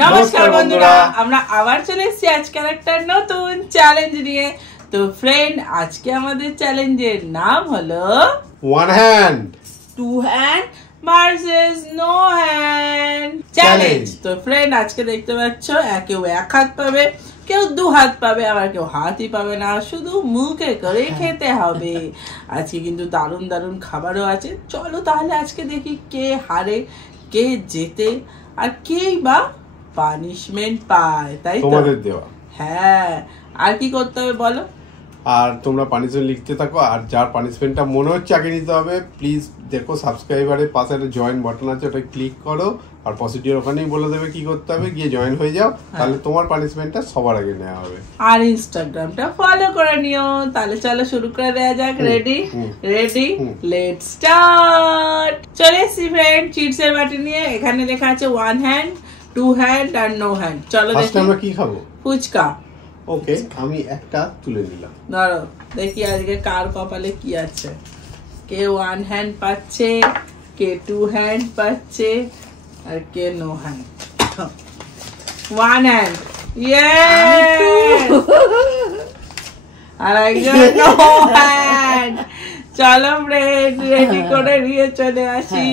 নমস্কার বন্ধুরা, আমরা আবার চলে এসেছি আজকের একটা নতুন চ্যালেঞ্জ নিয়ে। তো ফ্রেন্ড, আজকে আমাদের চ্যালেঞ্জের নাম হলো one hand two hand versus no hand challenge. তো ফ্রেন্ড, আজকে দেখতে পাচ্ছ কেউ এক হাত পাবে, কেউ দু হাত পাবে, আবার কেউ হাতই পাবে না, শুধু মুখে করে খেতে হবে। আজকে কিন্তু দারুণ দারুণ খাবারও আছে। চলো তাহলে আজকে দেখি কে হারে, কে জেতে, আর কেই বা পানিশমেন্ট পায়, তাই তো? তোমাদের দেওয়া। হ্যাঁ, আর কি করতে হবে বলো? আর তোমরা পানিশমেন্ট লিখতে থাকো, আর যার পানিশমেন্টটা মনে হচ্ছে আগে নিতে হবে, প্লিজ দেখো সাবস্ক্রাইবারের পাশে একটা জয়েন বাটন আছে, ওটা ক্লিক করো, আর পজিটিভ ওখানেই বলে দেবে কি করতে হবে, গিয়ে জয়েন হয়ে যাও, তাহলে তোমার পানিশমেন্টটা সবার আগে নেওয়া হবে। আর ইনস্টাগ্রামটা ফলো করে নিও। তাহলে চলো শুরু করে দেওয়া যাক। Ready ready let's start. চলে এসেছি ফ্রেন্ড চিটসের বাটি নিয়ে। এখানে লেখা আছে ওয়ান হ্যান্ড, টু হ্যান্ড আর নো হ্যান্ড। চলো দেখি আমরা কি খাবো। ফুচকা। ওকে, আমি একটা তুলে নিলাম। ধরো দেখি আজকে কার কপালে কি আছে। কে ওয়ান হ্যান্ড পাচ্ছে, কে টু হ্যান্ড পাচ্ছে, আর কে নো হ্যান্ড। ওয়ান হ্যান্ড, ইয়ে। আর একজন নো হ্যান্ড। চলো ফ্রেন্ড, রেডি করে নিয়ে চলে আসি।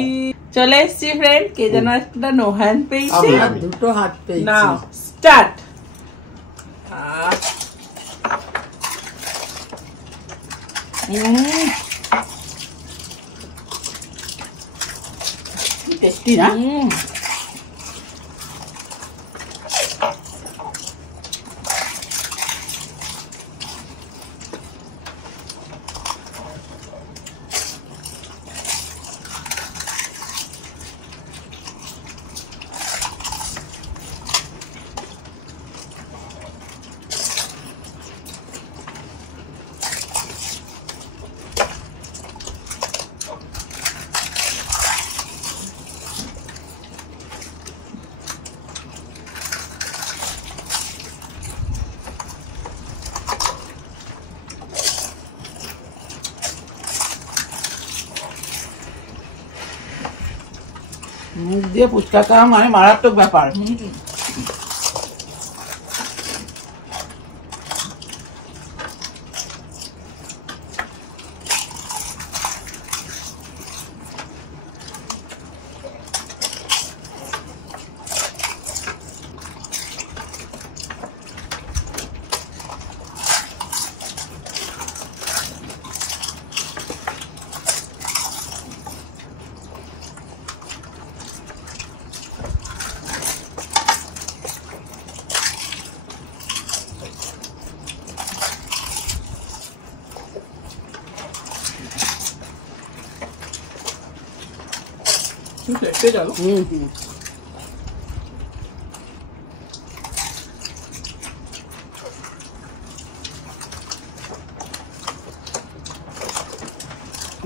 চলে এসছি ফ্রেন্ড। কে যেন একটা নো হ্যান্ড পেয়েছে, দুটো হাত পেয়েছি। না স্টার্ট। টেস্টি না? মুখ দিয়ে ফুচকা খাওয়া মানে মারাত্মক ব্যাপার।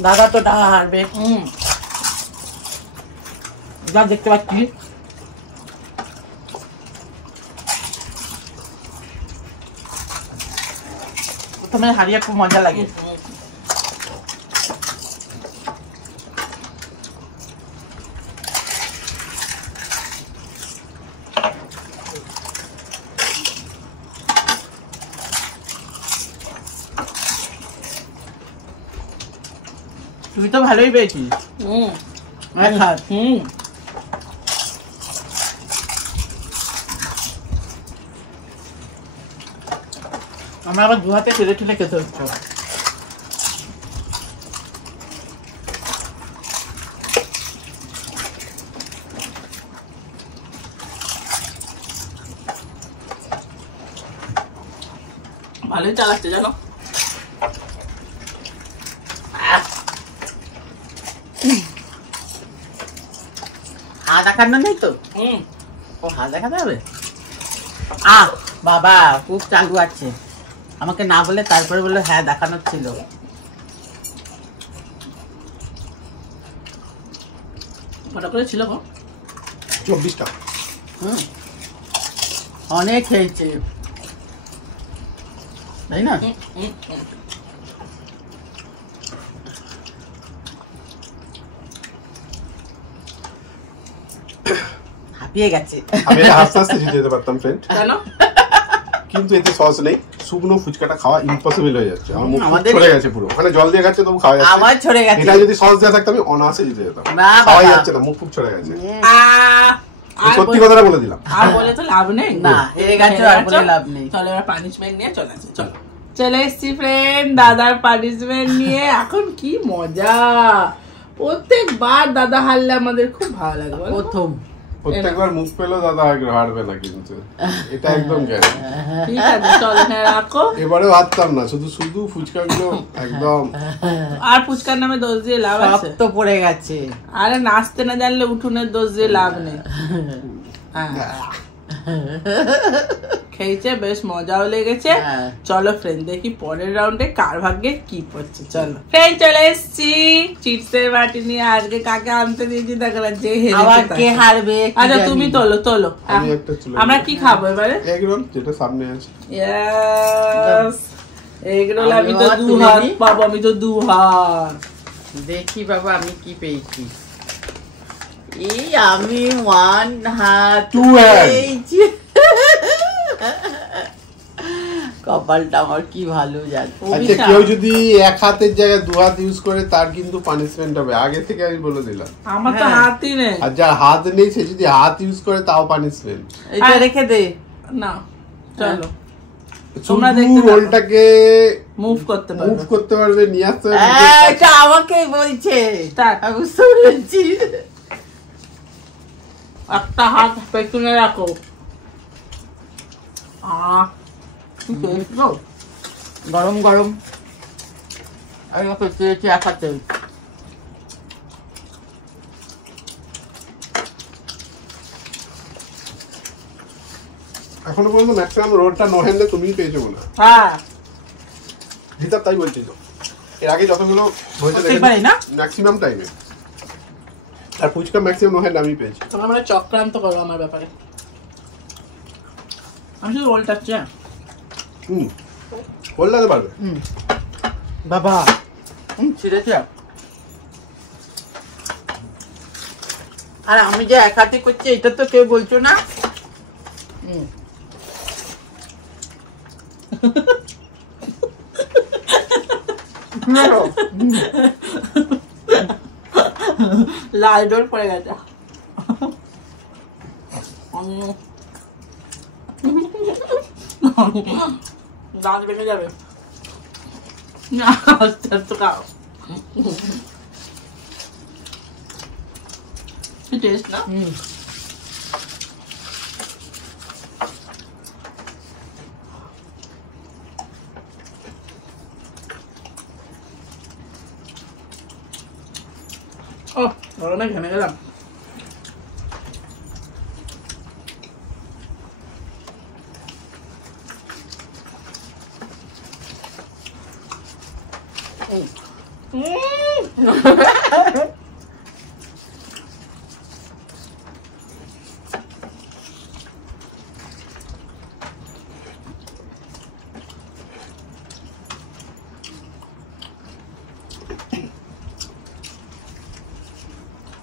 দাদা তো হারবে, যা দেখতে পাচ্ছি। প্রথমে হারিয়ে খুব মজা লাগে। তুই তো ভালোই পেয়েছিস। আমরা আবার দু হাতে ঠেলে ঠেলে খেতে হচ্ছে। ভালোই চালাচ্ছে জানো। হা দেখানো নেই তো? ও হা দেখাতে হবে? বাবা খুব চালু আছে, আমাকে না বলে তারপরে বললো হ্যাঁ দেখানোর ছিল। কটা করে ছিল? 24টা। অনেক খেয়েছে তাই না? হাঁপিয়ে গেছে। আমি এটা আস্তে আস্তে জিতে যেতে পারতাম ফ্রেন্ড, কেন? কিন্তু এতে সস নেই, শুকনো ফুচকাটা খাওয়া ইম্পসিবল হয়ে যাচ্ছে। আমার মুখ আমাদের ছড়ে গেছে পুরো, ওখানে জল দিয়ে খাচ্ছে তবু খাওয়া যাচ্ছে। আমার ছড়ে গেছে। এটা যদি সস দেওয়া থাকতো আমি অনায়াসে জিতে যেতাম। না খাওয়া বাবা। যাচ্ছে না, মুখ ছড়ে গেছে। আর সত্যি কথাটা বলে দিলাম। আর বলে তো লাভ নেই না, হেরে গেছো আর বলে লাভ নেই। চলো এবার পানিশমেন্ট নিয়ে চলে আসি। চলো চলে এসছি ফ্রেন্ড দাদার পানিশমেন্ট নিয়ে। এখন কি মজা, প্রত্যেকবার দাদা হারলে আমাদের খুব ভালো লাগে বলো? প্রত্যেকবার মুখ পেলেও দাদা হারবে না, কিন্তু এটা একদম গ্যারান্টি। ঠিক আছে চলো হ্যাঁ রাখো। এবারেও হারতাম না, শুধু শুধু ফুচকাগুলো একদম। আর ফুচকার নামে দোষ দিয়ে লাভ আছে? তো পড়ে গেছে। আরে নাচতে না জানলে উঠোনের দোষ দিয়ে লাভ নেই। খেয়েছে, বেশ মজাও লেগেছে। চলো ফ্রেন্ড দেখি পরের রাউন্ডে কার ভাগ্যে কি পড়ছে। চলো ফ্রেন্ড চলে এসছি চিপসের বাটি নিয়ে। আজকে কাকে আনতে দিয়েছি দেখলা, যে কে হারবে। আচ্ছা তুমি তোলো তোলো। আমরা কি খাবো এবারে? এগ রোল, যেটা সামনে আছে। এগ রোল আমি তো 2 হাত পাবো, আমি তো 2 হাত। দেখি বাবা আমি কি পেয়েছি। এই আমি 1 হাত পেয়েছি। কপালটা আমার কি ভালো যাচ্ছে। আচ্ছা কেউ যদি এক হাতের জায়গায় 2 হাত ইউজ করে তার কিন্তু পানিশমেন্ট হবে, আগে থেকে আমি বলে দিলাম। আমার তো হাতই নেই। আর যার হাত নেই সে যদি হাত ইউজ করে তাও পানিশমেন্ট। এটা রেখে দে না। চলো তোমরা দেখতে রোলটাকে মুভ করতে পারবে, নিয়ে আসতে পারবে। এটা আমাকে বলছে, আমি বুঝতে পেরেছি। একটা হাত পেছনে রাখো। গরম গরম আমি পেয়েছি এক হাতে। এখনো পর্যন্ত ম্যাক্সিমাম রোলটা নো হ্যান্ডে তুমিই পেয়েছো মনে হয়। হ্যাঁ হিসাব তাই বলছি তো। এর আগে যতগুলো হয়েছে ম্যাক্সিমাম টাইমে, আর ফুচকা ম্যাক্সিমাম নো হ্যান্ড আমি পেয়েছি। তোমরা মানে চক্রান্ত করো আমার ব্যাপারে। আমি শুধু রোলটা চাই। বলতে পারবে বাবা ছিঁড়েছে। আর আমি যে এক হাতে করছি এটা তো কেউ বলছো না। লাল ডোল পড়ে গেছে। দাঁত ভেঙে যাবে। আস্তে আস্তে খাও। টেস্ট না? ও গরমে ঘেমে গেলাম।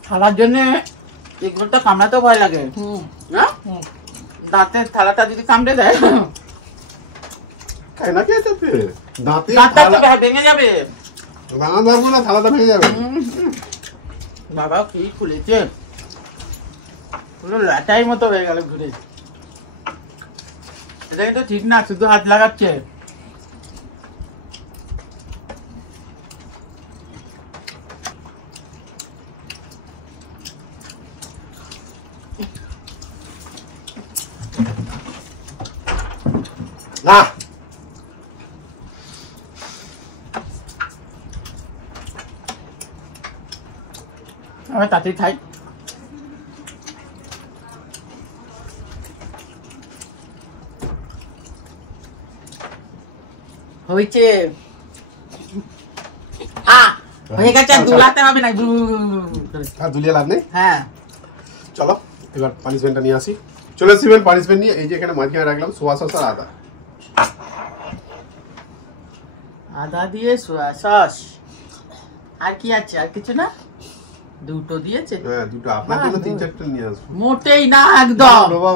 খাওয়ার জন্য এগুলোটা কামড়াতেও ভয় লাগে না? দাঁতের থালাটা যদি কামড়ে দেয় দাঁতটা ভেঙে যাবে। থালাটা ভেঙে যাবে। বাবা কি খুলেছে, পুরো লাটাই মতো হয়ে গেল ঘুরে। এটা কিন্তু ঠিক না, শুধু হাত লাগাচ্ছে। না আমি তাতেই খাই। হয়েছে হয়ে গেছে, আর দুলাতে হবে না। দুলিয়ে লাভ নেই। হ্যাঁ চলো এবার পানিশমেন্টটা নিয়ে আসি। চলে আসছি পানিশমেন্ট নিয়ে। এই যে এখানে মাঝখানে রাখলাম সোয়া সস আর আদা। আদা দিয়ে সোয়া সস। আর কি আছে? আর কিছু না? দুটো দিয়েছে? হ্যাঁ দুটো, আপনার জন্য 3-4টা নিয়ে আসবো। মোটেই না একদম। বাবা,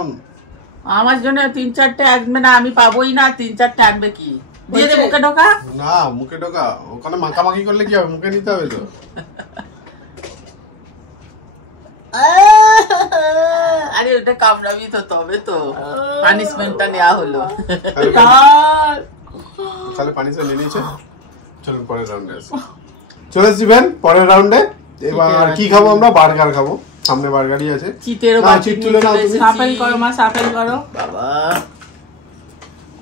আমার জন্য 3-4টে আসবে না, আমি পাবোই না। 3-4টে আনবে কি? দিয়ে দে মুখে ঢোকা। না মুখে ঢোকা, ওখানে মাখামাখি করলে কি হবে, মুখে নিতে হবে তো। আরে ওটা কামড়াবি তো, তবে তো পানিশমেন্টটা নেওয়া হলো। তাহলে পানিশমেন্ট নিয়ে নিয়েছে। চলুন পরের রাউন্ডে আসি। চলে আসবেন পরের রাউন্ডে। এবার কি খাবো আমরা? বার্গার খাবো, সামনে বার্গারই আছে। চিটেরও চিট তুলে নাও তুমি। সাফেল করো মা, সাফেল করো। বাবা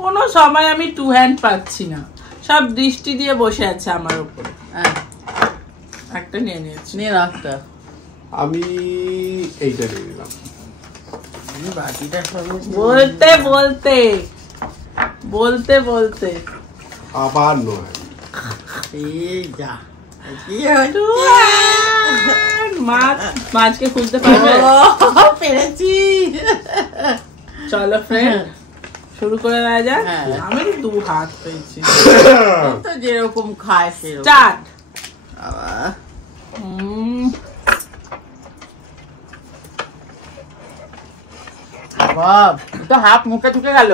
কোনো সময় আমি 2 হ্যান্ড পাচ্ছি না, সব দৃষ্টি দিয়ে বসে আছে আমার উপরে। একটা নিয়ে নিয়েছি। নিয়ে রাখ একটা। আমি এইটা নিয়ে নিলাম। বাকিটা সব বলতে বলতে বলতে বলতে আবার নয়। এই যা কি মাছকে খুঁজতে পারবে? পেরেছি। চলো ফ্রেন্ড শুরু করে দেওয়া যাক। হ্যাঁ। আমি 2 হাত পেয়েছি। তো যেরকম খায় সেরকম। স্টার্ট। বাপ তো হাফ মুখে ঢুকে গেল।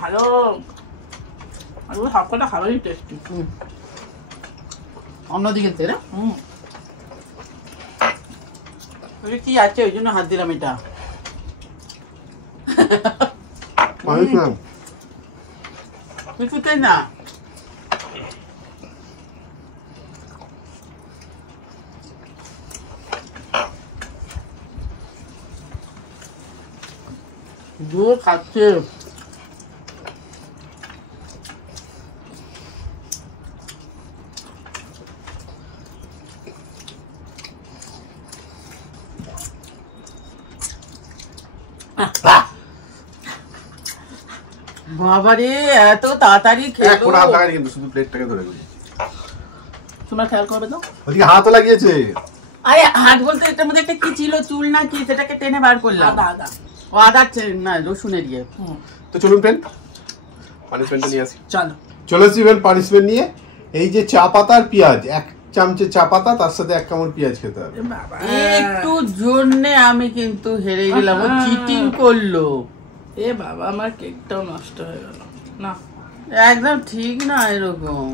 ভালো, সব কটা খাবারই টেস্টি। অন্যদিকে না কি আছে, ওই জন্য হাত দিলাম এটা। কিছুতেই না। জোর খাচ্ছে। বাবারে এত তাড়াতাড়ি খেলো। কোনো হাত লাগাইনি কিন্তু, শুধু প্লেটটাকে ধরে দিয়েছি। তোমরা খেয়াল করবে তো। ওদিকে হাতও লাগিয়েছে। আরে হাত বলতে এটার মধ্যে একটা কি ছিল, চুল না কি, সেটাকে টেনে বার করলাম। আদা ও আদা না, রসুনের ইয়ে। তো চলুন ফ্রেন্ড পানিশমেন্টটা নিয়ে আসি। চলো চলে আসি পানিশমেন্ট নিয়ে। এই যে চা পাতা আর পেঁয়াজ, 1 চামচে চা পাতা, তার সাথে 1 কামড় পেঁয়াজ খেতে হবে। একটু জন্যে আমি কিন্তু হেরে গেলাম, ও চিটিং করলো। এ বাবা আমার কেকটাও নষ্ট হয়ে গেল না। একদম ঠিক না এরকম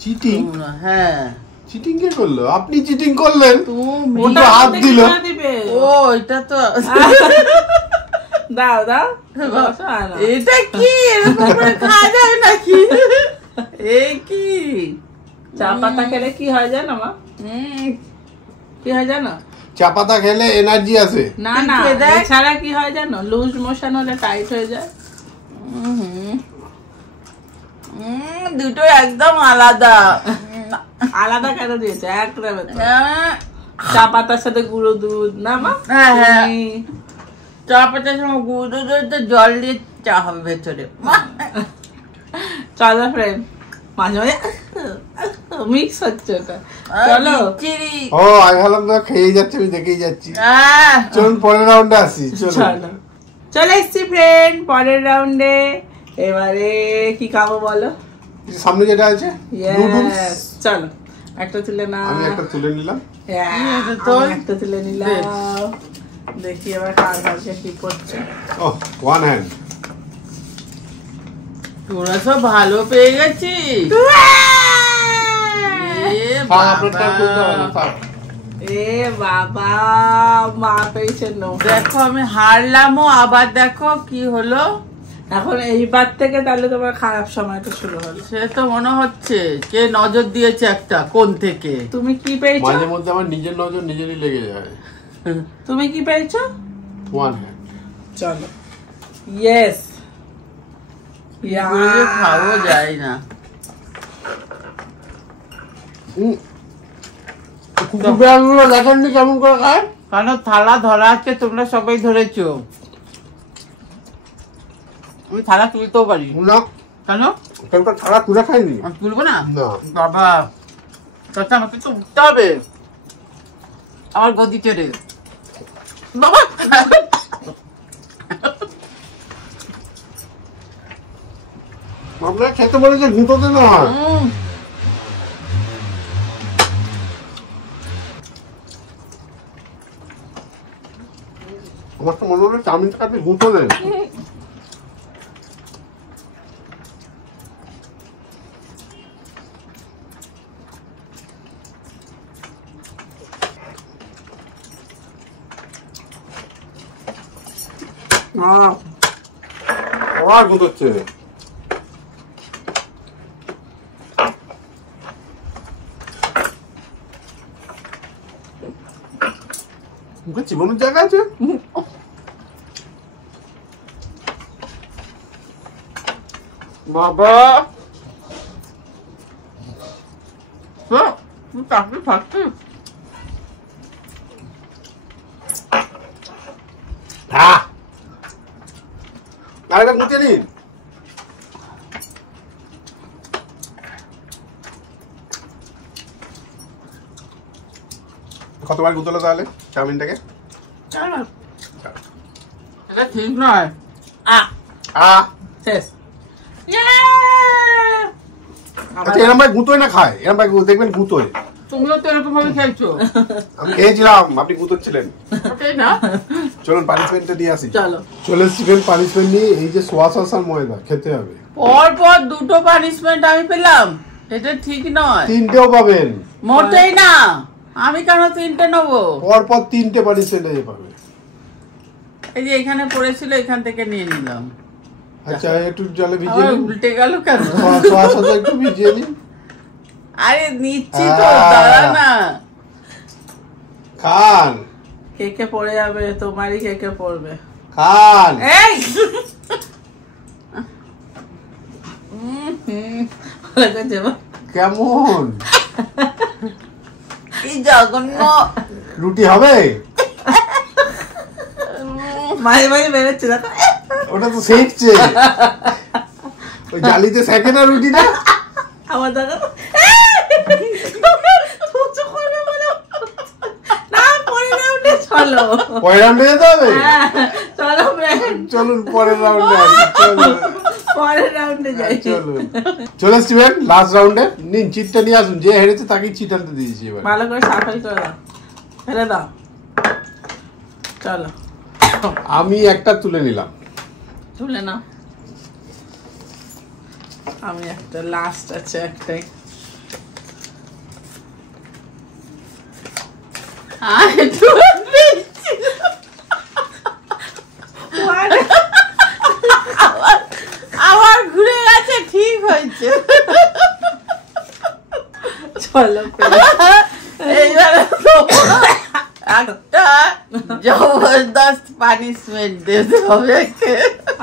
চিটিং? হ্যাঁ চিটিং কে করলো? আপনি চিটিং করলেন। তুমি ওটা হাত দিল। ও এটা তো দাও দাও। এটা কি এরকম করে খাওয়া যায় নাকি? এ কি চা পাতা খেলে কি হয় জানো মা? কি হয় জানো? চা পাতা খেলে এনার্জি আসে। না না, এছাড়া কি হয় জানো? লুজ মোশন হলে টাইট হয়ে যায়। দুটো একদম আলাদা। আলাদা কেন দিয়েছে? এক চা পাতার সাথে গুঁড়ো দুধ না মা? হ্যাঁ চা পাতার সঙ্গে গুঁড়ো দুধ, জল দিয়ে চা হবে ভেতরে। চলো ফ্রেন্ড, মাঝে মাঝে মিক্স হচ্ছে ওটা। চলো। ও আমি ভাবলাম তো খেয়ে যাচ্ছে, আমি দেখেই যাচ্ছি। চলুন পরের রাউন্ডে আসি। চলো চলে এসছি ফ্রেন্ড পরের রাউন্ডে। এবারে কি খাবো বলো? সামনে যেটা আছে নুডলস। চলো একটা তুলে নাও। আমি একটা তুলে নিলাম। একটা তুলে নিলাম। দেখি এবার কার কাছে কি করছে। ও 1 হ্যান্ড। তোরা সব ভালো পেয়ে গেছিস। এ বাবা মা পেয়েছে। দেখো আমি হারলামও, আবার দেখো কি হলো। এখন এইবার থেকে তাহলে তোমার খারাপ সময়টা শুরু হলো। সে তো মনে হচ্ছে কে নজর দিয়েছে একটা কোন থেকে। তুমি কি পেয়েছো? মাঝে মধ্যে আমার নিজের নজর নিজেরই লেগে যায়। তুমি কি পেয়েছো? 1 হ্যান্ড। চলো ইয়েস। খাওয়া যায় না। দেখেননি কেমন করে খায়? কারণ থালা ধরা আছে, তোমরা সবাই ধরেছো। আমি থালা তুলতেও পারি না। কেন? থালা তুলে খাইনি। আমি তুলবো না? না বাবা তাতে আমাকে তো উঠতে হবে আমার গদি ছেড়ে। বাবা আপনারা খেতে বলেছে গুঁতোতে না। আমার তো মনে হলো চাউমিনটা কাটতে গুঁতো দেন। আবার গুঁতোচ্ছে। মুখে চিবানোর জায়গা আছে? বাবা চাকরি থাকছি আরেকটা মুখে নিন। কতবার গুঁতলো তাহলে চাউমিনটাকে? এটা ঠিক নয়। শেষ। আচ্ছা এরম ভাই গুঁতোয় না খায়, এরম ভাই দেখবেন গুঁতোয়। তুমিও তো এরকম ভাবে খেয়েছো। আমি খেয়েছিলাম, আপনি গুঁতোচ্ছিলেন। ওটাই না। চলুন পানিশমেন্টটা দিয়ে আসি। চলো চলে এসেছিলেন পানিশমেন্ট নিয়ে। এই যে সোয়া সস আর ময়দা খেতে হবে। পর পর দুটো পানিশমেন্ট আমি পেলাম, এটা ঠিক নয়। তিনটেও পাবেন। মোটেই না, আমি কেন তিনটে নেবো? পর পর তিনটে পানিশমেন্ট পাবে। এই যে এখানে পড়েছিল, এখান থেকে নিয়ে নিলাম। আচ্ছা একটু জলে ভিজিয়ে নিন। উল্টে গেল কেন? সোয়া সস একটু ভিজিয়ে নিন। আরে নিচ্ছি তো, দাঁড়া না। খান কেকে পড়ে যাবে, তোমারই কেকে পড়বে। খান। এই কেমন এই জঘন্য। রুটি হবে? মাঝে মাঝে বেরোচ্ছে দেখো। ওটা তো সেকছে, ওই জালিতে সেকে না রুটিটা। আমার দেখো চলো পরের রাউন্ডে যেতে হবে। চলো চলুন পরের রাউন্ডে আসি। পরের রাউন্ডে যাই। চলুন চলে স্টিভেন লাস্ট রাউন্ডে নিন, চিটটা নিয়ে আসুন। যে হেরেছে তাকেই চিট আনতে দিয়েছি এবার। ভালো করে সাফাই করে দাও, ফেলে দাও। চলো আমি একটা তুলে নিলাম। তুলে নাও। আমি একটা লাস্ট আছে একটাই। আবার ঘুরে গেছে, ঠিক হয়েছে। চলো এইবারে একটা জবরদস্ত পানিশমেন্ট দিতে হবে।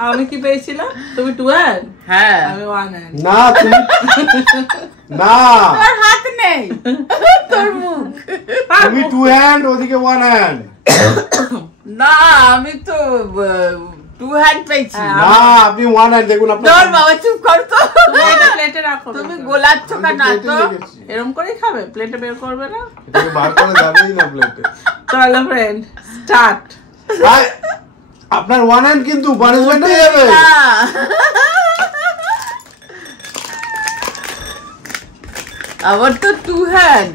আমি কি পেয়েছিলাম? তুমি 12, হ্যাঁ আমি 1 না তুমি না, তোর হাত নেই, তোর মুখ। তুমি 2 হ্যান্ড, ওদিকে 1 হ্যান্ড। না আমি তো 2 হ্যান্ড পেয়েছি। না আপনি 1 হ্যান্ড। দেখুন তোর আপনার বাবা চুপ কর তো। প্লেটে রাখো। তুমি গোলাচ্ছ কেন তো? এরকম করেই খাবে? প্লেটে বের করবে না? এটাকে বার করে যাবেই না প্লেটে। চলো ফ্রেন্ড স্টার্ট। আপনার 1 হ্যান্ড কিন্তু পানিশমেন্ট হয়ে যাবে। আবার তো 2 হ্যান্ড।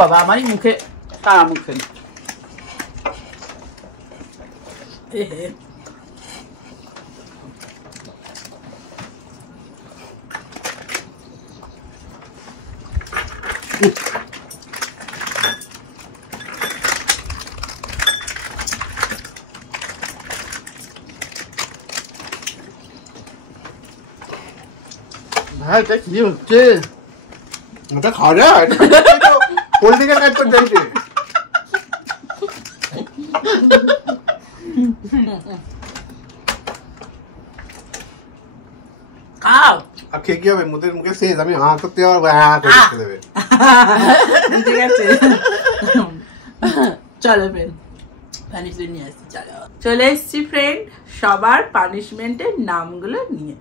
বাবা আমারই মুখে, তার মুখে। ভাই এটা কি হচ্ছে? ওটা খাওয়া যায়? কোল্ড ড্রিঙ্কের কাজ করতে চাইছে। খাও। আর খেয়ে কি হবে? মুখে শেষ। আমি হাঁ করতে পারবো, হ্যাঁ করে দেখতে দেবে। ঠিক আছে চলো ফ্রেন্ড পানিশমেন্ট নিয়ে আসছি। চলে এসছি ফ্রেন্ড সবার পানিশমেন্টের নামগুলো নিয়ে।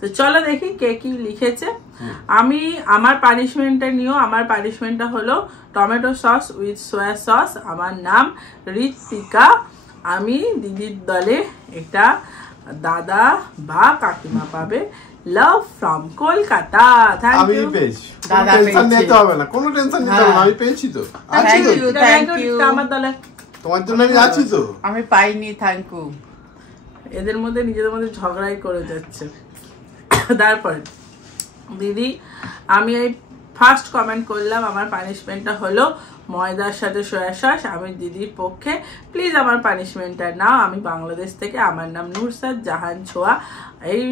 তো চলো দেখি কে কি লিখেছে। আমি আমার পানিশমেন্টটা নিও। আমার পানিশমেন্টটা হলো tomato sauce with soya sauce. আমার নাম ঋত্বিকা। আমি দিদির দলে এটা দাদা বা কাকিমা পাবে। Love from Kolkata. Thank you. আমি পেয়েছি, টেনশন নিতে হবে না, কোনো টেনশন নিতে হবে না, আমি পেয়েছি তো। Thank you, thank you. আমার দলে তোমার জন্য আমি আছি তো। আমি পাইনি, থ্যাংক ইউ। এদের মধ্যে নিজেদের মধ্যে ঝগড়াই করে যাচ্ছে। তারপরে দিদি আমি এই ফার্স্ট কমেন্ট করলাম। আমার পানিশমেন্টটা হলো ময়দার সাথে সয়া সস। আমি দিদির পক্ষে, প্লিজ আমার পানিশমেন্টটা নাও। আমি বাংলাদেশ থেকে, আমার নাম নুরসাদ জাহান ছোয়া। এই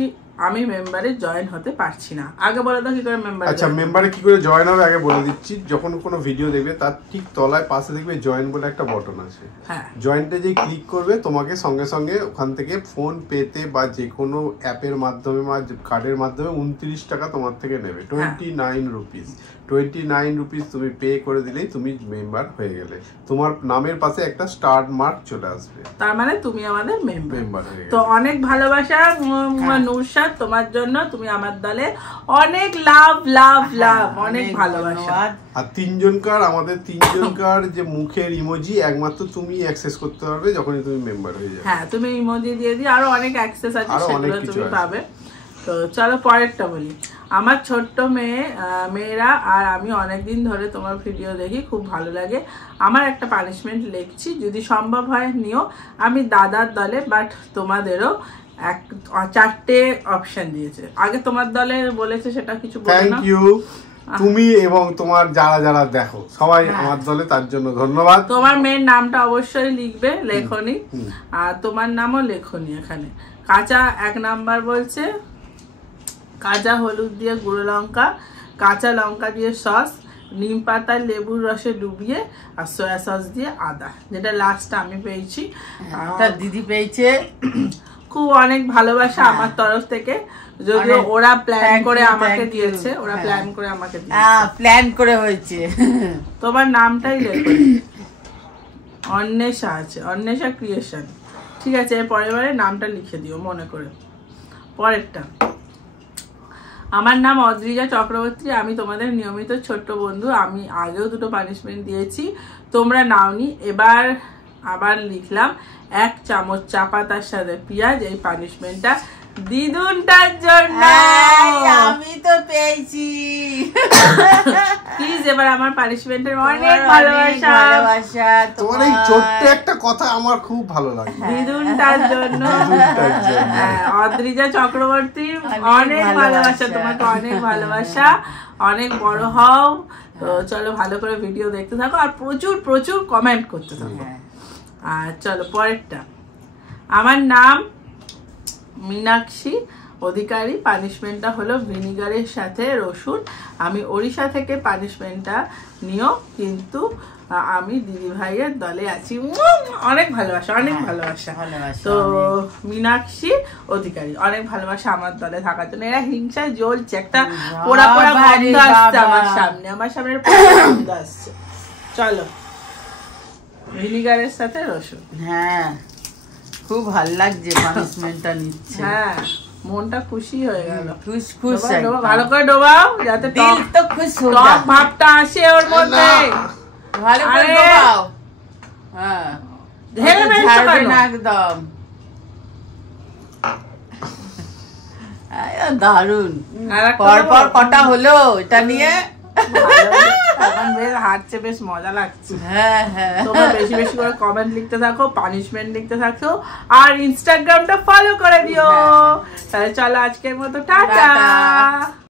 আমি মেম্বারে জয়েন হতে পারছি না। আগে বলে দাও কি করে মেম্বার। আচ্ছা, মেম্বারে কি করে জয়েন হবে আগে বলে দিচ্ছি। যখন কোনো ভিডিও দেখবে তার ঠিক তলায় পাশে দেখবে জয়েন বলে একটা বটন আছে। হ্যাঁ, জয়েন্টে যে ক্লিক করবে তোমাকে সঙ্গে সঙ্গে ওখান থেকে ফোন পেতে বা যে কোনো অ্যাপের মাধ্যমে বা কার্ডের মাধ্যমে 29 টাকা তোমার থেকে নেবে। 29 রুপিস। 29 রুপিস তুমি পে করে দিলেই তুমি মেম্বার হয়ে গেলে। তোমার নামের পাশে একটা স্টার মার্ক চলে আসবে, তার মানে তুমি আমাদের মেম্বার হয়ে গেলে। তো অনেক ভালোবাসা নুরসাদ তোমার জন্য। তুমি আমার দলে। অনেক লাভ লাভ লাভ, অনেক ভালোবাসা। আর আমাদের তিনজনকার যে মুখের ইমোজি একমাত্র তুমি অ্যাক্সেস করতে পারবে যখনই তুমি মেম্বার হয়ে যাবে। হ্যাঁ, তুমি ইমোজি দিয়ে দিও। আরো অনেক অ্যাক্সেস আছে, আরো অনেক সেগুলো কিছু তুমি আছে। পাবে। তো চলো পরেরটা বলি। আমার ছোট্ট মেয়েরা আর আমি অনেকদিন ধরে তোমার ভিডিও দেখি, খুব ভালো লাগে। আমার একটা পানিশমেন্ট লিখছি, যদি সম্ভব হয় নিও। আমি দাদার দলে, বাট তোমাদেরও 4টে অপশন দিয়েছে। আগে তোমার দলে বলেছে, সেটা কিছু বলো না। Thank you. তুমি এবং তোমার যারা যারা দেখো সবাই আমার দলে, তার জন্য ধন্যবাদ। তোমার মেয়ের নামটা অবশ্যই লিখবে, লেখনি। আর তোমার নামও লেখনি এখানে। কাঁচা 1 নাম্বার বলছে কাঁচা হলুদ দিয়ে গুঁড়ো লঙ্কা, কাঁচা লঙ্কা দিয়ে সস, নিম পাতা লেবুর রসে ডুবিয়ে, আর সয়া সস দিয়ে আদা, যেটা লাস্ট আমি পেয়েছি। দিদি পেয়েছে। খুব অনেক ভালোবাসা আমার তরফ থেকে। যদিও ওরা প্ল্যান করে আমাকে দিয়েছে, ওরা প্ল্যান করে আমাকে দিয়েছে, প্ল্যান করে হয়েছে। তোমার নামটাই লেখো। অন্বেষা আছে, অন্বেষা ক্রিয়েশন। ঠিক আছে, এর পরের বারে নামটা লিখে দিও মনে করে। পরেরটা, আমার নাম অদ্রিজা চক্রবর্তী। আমি তোমাদের নিয়মিত ছোট্ট বন্ধু। আমি আগেও 2টো পানিশমেন্ট দিয়েছি, তোমরা নাওনি। এবার আবার লিখলাম 1 চামচ চা পাতার সাথে পেঁয়াজ। এই পানিশমেন্টটা দিদুনটার জন্য। আমি তো পেয়েছি। প্লিজ এবার আমার পানিশমেন্টের অনেক ভালোবাসা। তোমার এই ছোট্ট একটা কথা আমার খুব ভালো লাগে। দিদুনটার জন্য। অদ্রিজা চক্রবর্তী, অনেক ভালোবাসা তোমাকে, অনেক ভালোবাসা। অনেক বড় হও। তো চলো ভালো করে ভিডিও দেখতে থাকো, আর প্রচুর প্রচুর কমেন্ট করতে থাকো। আর চলো পরেরটা, আমার নাম মীনাক্ষী অধিকারী। পানিশমেন্টটা হলো ভিনিগারের সাথে রসুন। আমি ওড়িশা থেকে। পানিশমেন্টটা নিও, কিন্তু আমি দিদি ভাইয়ের দলে আছি। অনেক ভালোবাসা, অনেক ভালোবাসা। তো মীনাক্ষী অধিকারী, অনেক ভালোবাসা আমার দলে থাকার জন্য। এরা হিংসায় জ্বলছে, একটা পোড়া পোড়া গন্ধ আসছে আমার সামনে, আমার সামনে গন্ধ আসছে। চলো, ভিনিগারের সাথে রসুন। হ্যাঁ, খুব ভালো লাগছে পানিশমেন্টটা নিচ্ছে। হ্যাঁ, মনটা খুশি হয়ে গেল। খুশ খুশ, ভালো করে ডোবাও যাতে দিল তো খুশ হয়ে টক ভাবটা আসে ওর মধ্যে। ভালো করে ডোবাও। হ্যাঁ, ঢেলে ফেলছো কেন? একদম দারুন। পরপর কটা হলো এটা নিয়ে। এখন বেশ হাঁটছে, বেশ মজা লাগছে। হ্যাঁ হ্যাঁ, তোমরা বেশি বেশি করে কমেন্ট লিখতে থাকো, পানিশমেন্ট লিখতে থাকো, আর ইনস্টাগ্রামটা ফলো করে দিও। তাহলে চলো আজকের মতো টাটা।